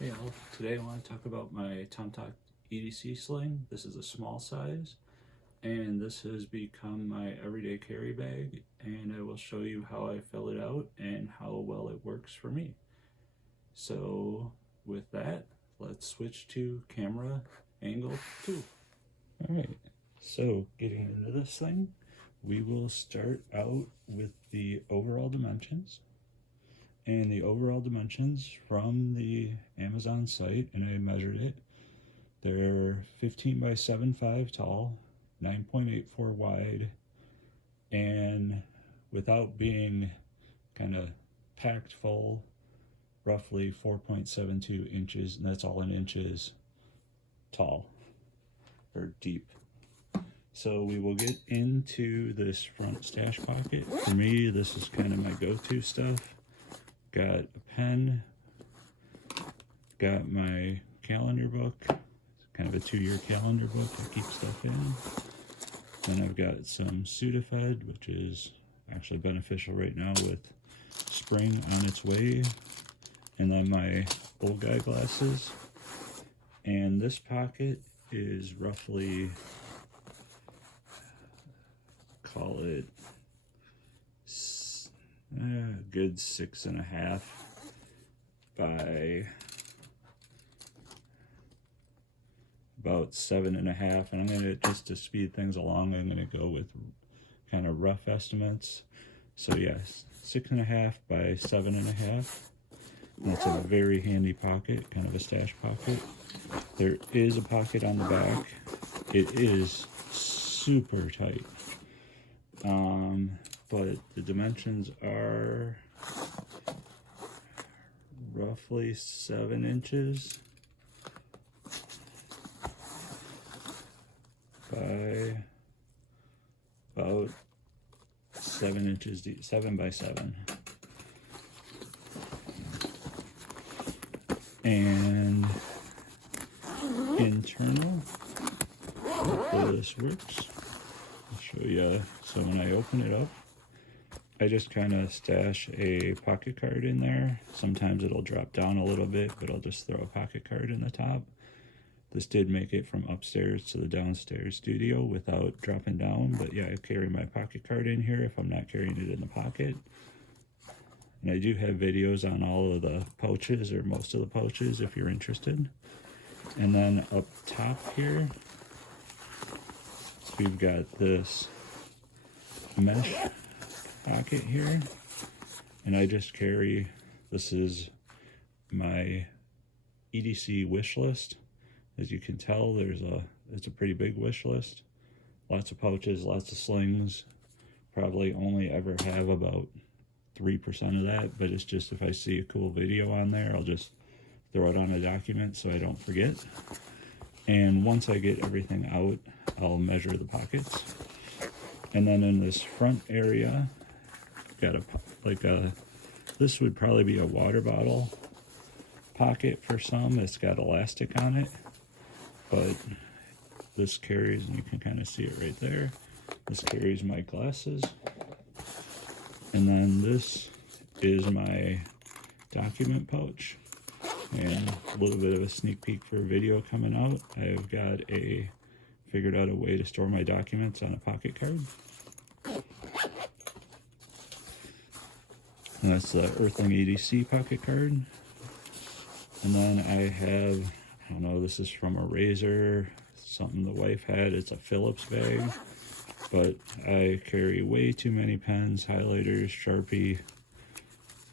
Hey all, today I want to talk about my Tomtoc EDC sling. This is a small size and this has become my everyday carry bag, and I will show you how I fill it out and how well it works for me. So with that, let's switch to camera angle 2. Alright, so getting into this thing, we will start out with the overall dimensions. And the overall dimensions from the Amazon site, and I measured it, they're 15 by 7.5 tall, 9.84 wide, and without being kind of packed full, roughly 4.72 inches, and that's all in inches tall or deep. So we will get into this front stash pocket. For me, this is kind of my go-to stuff. Got a pen, got my calendar book, kind of a 2-year calendar book I keep stuff in. Then I've got some Sudafed, which is actually beneficial right now with spring on its way. And then my old guy glasses. And this pocket is roughly, call it a good 6.5 by about 7.5, and I'm gonna, just to speed things along, I'm gonna go with kind of rough estimates. So yes, 6.5 by 7.5. That's a very handy pocket, kind of a stash pocket. There is a pocket on the back. It is super tight. But the dimensions are roughly 7 inches by about 7 inches deep, 7 by 7. And internal, hopefully this works. I'll show you. So when I open it up, I just kind of stash a pocket card in there. Sometimes it'll drop down a little bit, but I'll just throw a pocket card in the top. This did make it from upstairs to the downstairs studio without dropping down, but yeah, I carry my pocket card in here if I'm not carrying it in the pocket. And I do have videos on all of the pouches, or most of the pouches, if you're interested. And then up top here, we've got this mesh pocket here, and I just carry, this is my EDC wish list. As you can tell, it's a pretty big wish list. Lots of pouches, lots of slings. Probably only ever have about 3% of that, but it's just if I see a cool video on there, I'll just throw it on a document so I don't forget. And once I get everything out, I'll measure the pockets. And then in this front area, got this would probably be a water bottle pocket for some. It's got elastic on it, but this carries, and you can kind of see it right there, this carries my glasses. And then this is my document pouch, and a little bit of a sneak peek for a video coming out. I've got figured out a way to store my documents on a pocket card. And that's the Earthling EDC pocket card. And then I have, I don't know, this is from a razor, something the wife had. It's a Phillips bag, but I carry way too many pens, highlighters, Sharpie.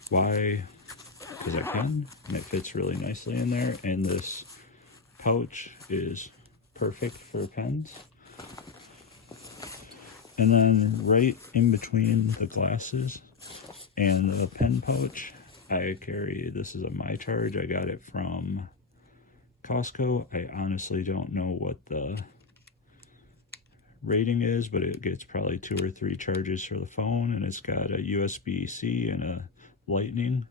Why? Because I can, and it fits really nicely in there. And this pouch is perfect for pens. And then right in between the glasses and the pen pouch, I carry, this is a My Charge. I got it from Costco. I honestly don't know what the rating is, but it gets probably 2 or 3 charges for the phone, and it's got a USB-C and a Lightning.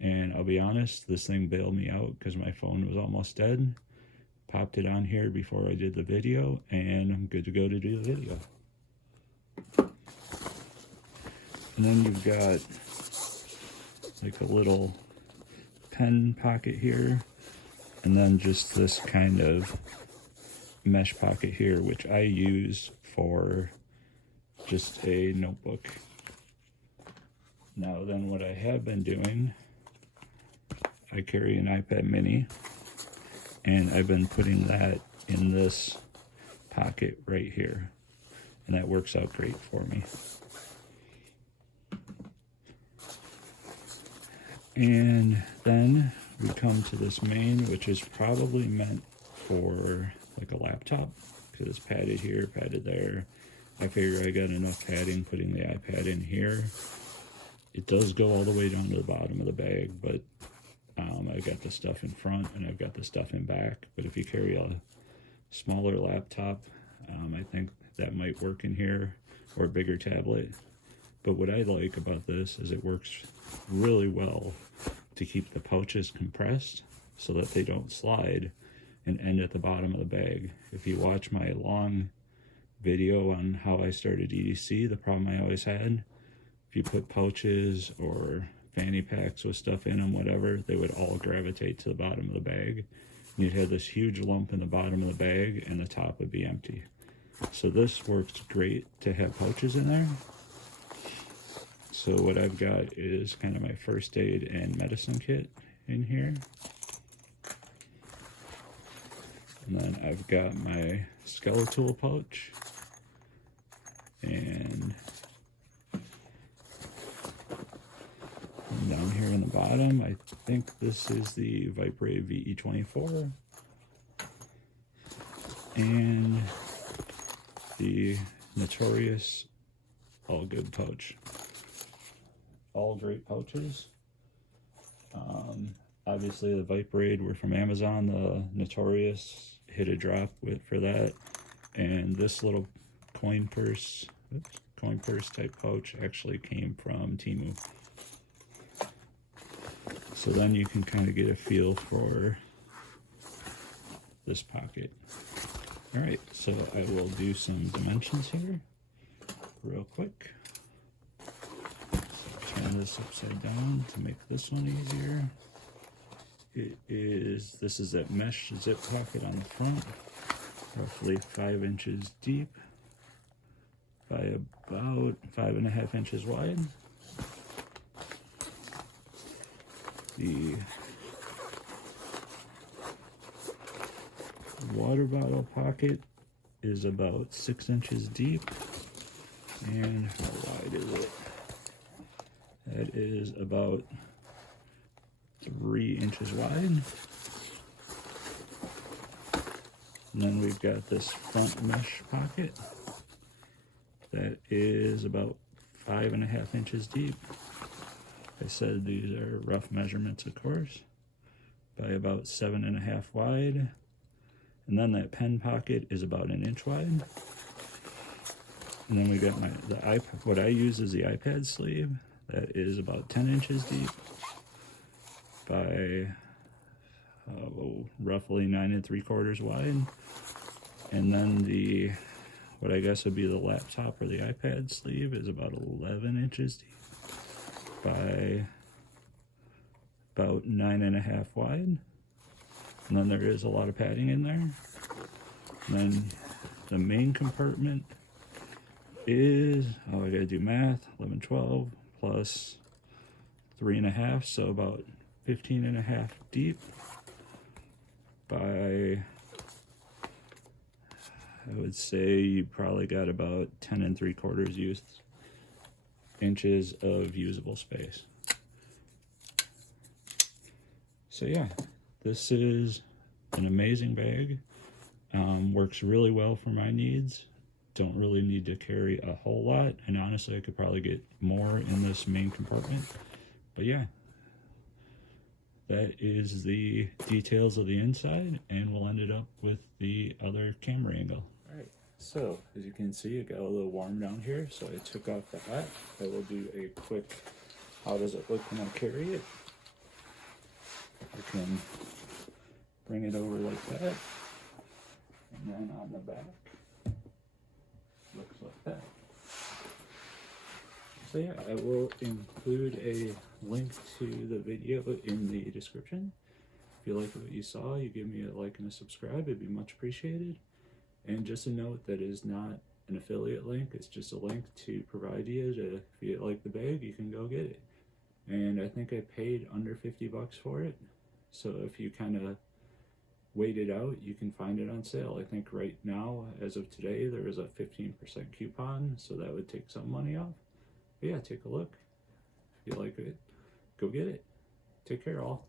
And I'll be honest, this thing bailed me out because my phone was almost dead. Popped it on here before I did the video, and I'm good to go to do the video. And then you've got like a little pen pocket here. And then just this kind of mesh pocket here, which I use for just a notebook. Now then, what I have been doing, I carry an iPad mini, and I've been putting that in this pocket right here, and that works out great for me. And then we come to this main, which is probably meant for like a laptop, because it's padded here, padded there. I figure I got enough padding putting the iPad in here. It does go all the way down to the bottom of the bag, but I've got the stuff in front and I've got the stuff in back. But if you carry a smaller laptop, I think that might work in here, or a bigger tablet. But what I like about this is it works really well to keep the pouches compressed so that they don't slide and end at the bottom of the bag. If you watch my long video on how I started EDC, the problem I always had, if you put pouches or fanny packs with stuff in them, whatever, they would all gravitate to the bottom of the bag. You'd have this huge lump in the bottom of the bag and the top would be empty. So this works great to have pouches in there. So what I've got is kind of my first aid and medicine kit in here. And then I've got my skeletal pouch. And down here in the bottom, I think this is the Vibrate VE24. And the Notorious All Good pouch. All great pouches. Obviously the Vibrate were from Amazon. The Notorious hit a drop for that. And this little coin purse type pouch actually came from Temu. So then you can kind of get a feel for this pocket. All right, so I will do some dimensions here real quick. Turn this upside down to make this one easier. This is that mesh zip pocket on the front, roughly 5 inches deep by about 5.5 inches wide. The water bottle pocket is about 6 inches deep. And how wide is it? That is about 3 inches wide. And then we've got this front mesh pocket that is about 5.5 inches deep. I said these are rough measurements, of course, by about 7.5 wide. And then that pen pocket is about 1 inch wide. And then we got what I use is the iPad sleeve. That is about 10 inches deep by roughly 9 3/4 wide. And then what I guess would be the laptop or the iPad sleeve is about 11 inches deep by about 9.5 wide. And then there is a lot of padding in there. And then the main compartment is, I gotta do math, 11, 12 plus 3.5, so about 15.5 deep by, I would say you probably got about 10 3/4 inches of usable space. So yeah, this is an amazing bag. Works really well for my needs. Don't really need to carry a whole lot, and honestly I could probably get more in this main compartment. But yeah, that is the details of the inside, and we'll end it up with the other camera angle. All right, so as you can see, it got a little warm down here, so I took off the hat. I will do a quick how does it look when I carry it. I can bring it over like that, and then on the back looks like that. So yeah, I will include a link to the video in the description. If you like what you saw, you give me a like and a subscribe, it'd be much appreciated. And just a note that is not an affiliate link, it's just a link to provide you to, if you like the bag, you can go get it. And I think I paid under 50 bucks for it. So if you kind of wait it out, you can find it on sale. I think right now, as of today, there is a 15% coupon, so that would take some money off. But yeah, take a look. If you like it, go get it. Take care, all.